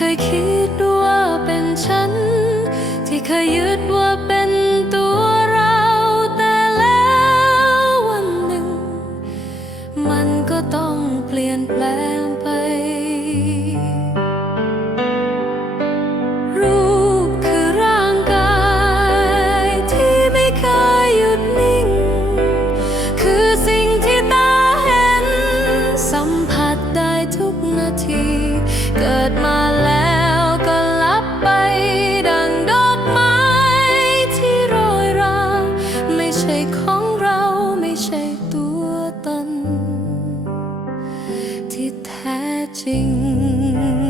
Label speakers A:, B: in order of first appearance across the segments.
A: เคยคิดว่าเป็นฉัน ที่เคยยึดว่าเป็นตัวเรา แต่แล้ววันหนึ่ง มันก็ต้องเปลี่ยนแปลง 别太紧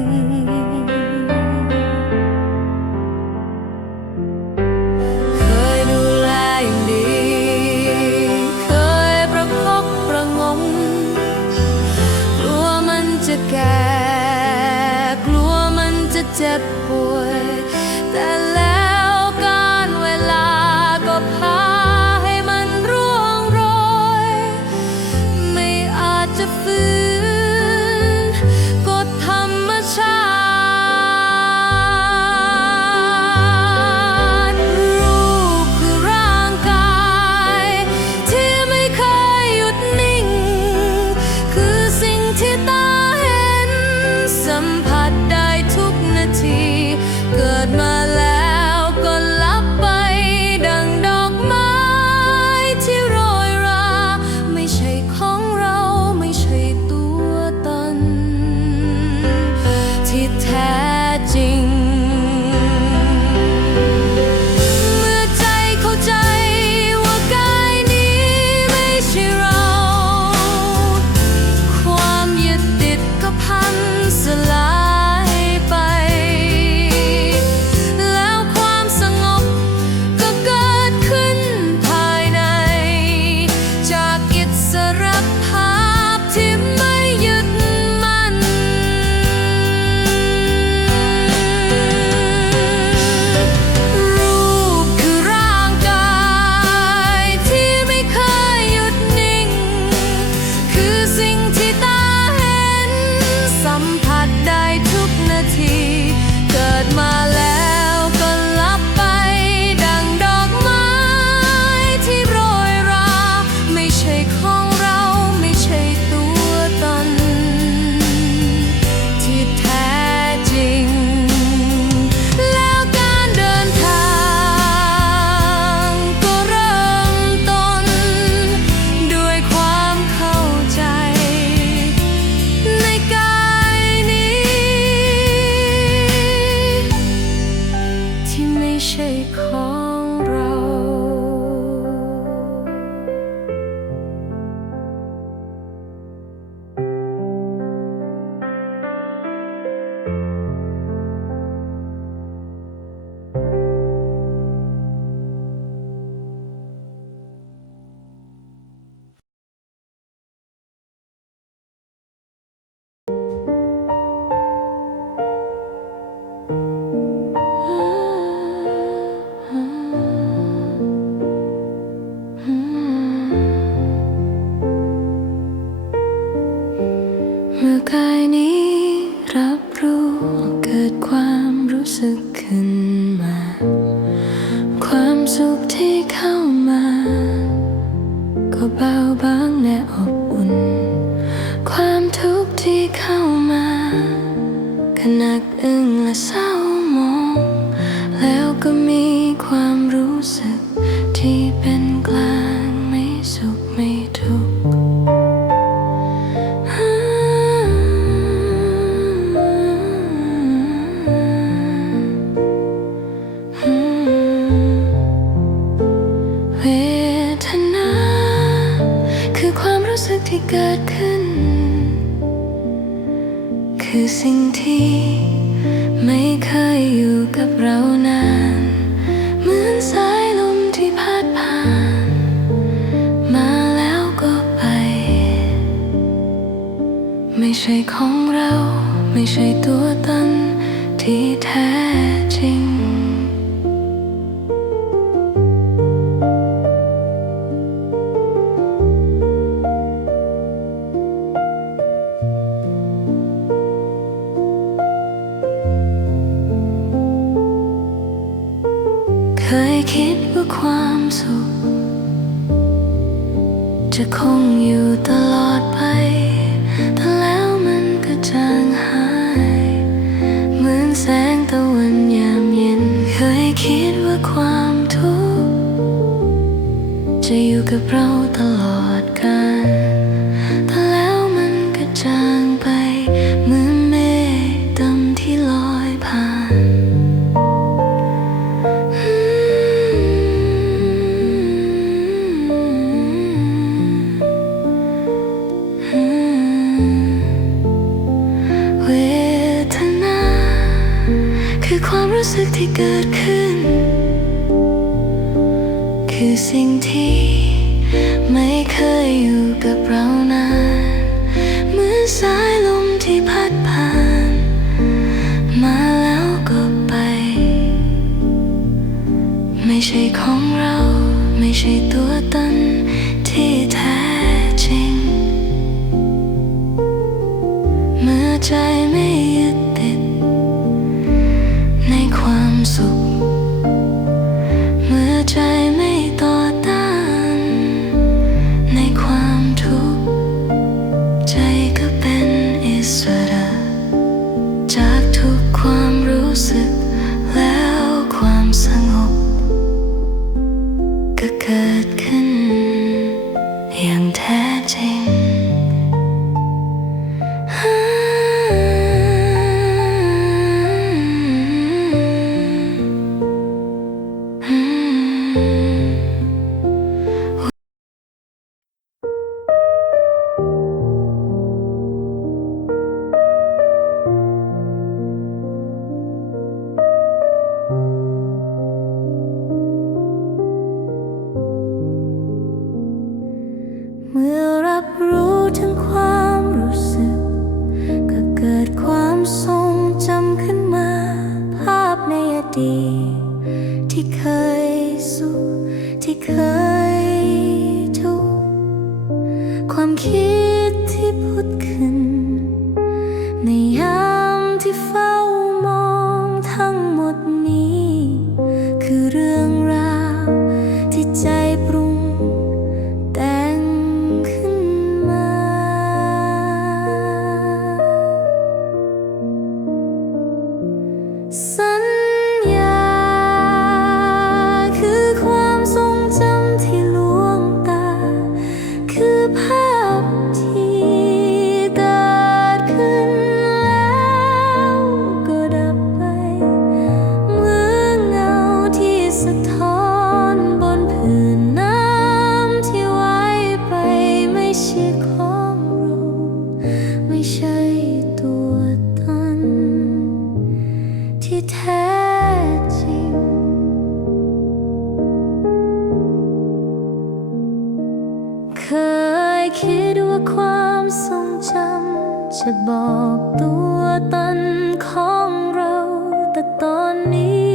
A: ที่เกิดขึ้น คือสิ่งที่ไม่เคยอยู่กับเรา คิดว่าความทรงจำจะบอกตัวตนของเราแต่ตอนนี้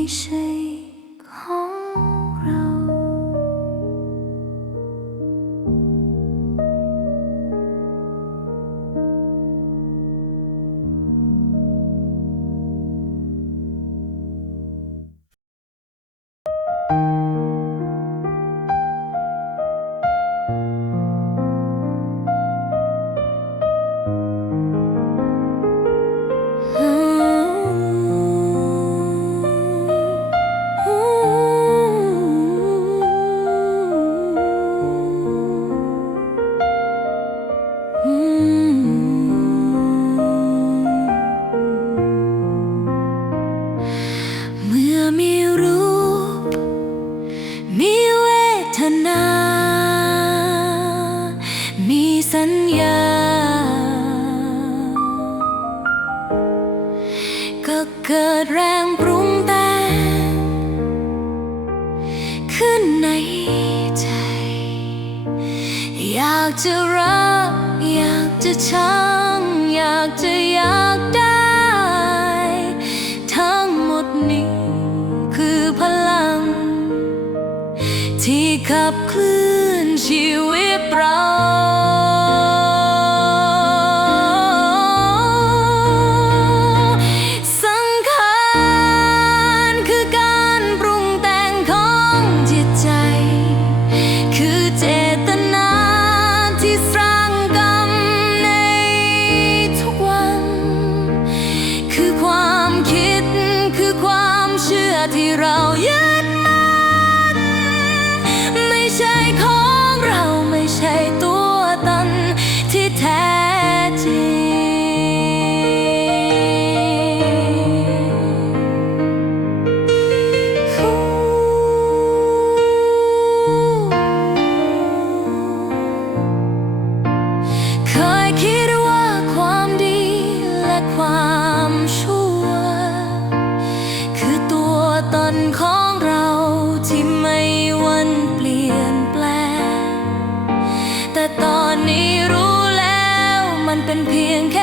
A: 为谁狂 and pink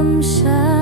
A: าม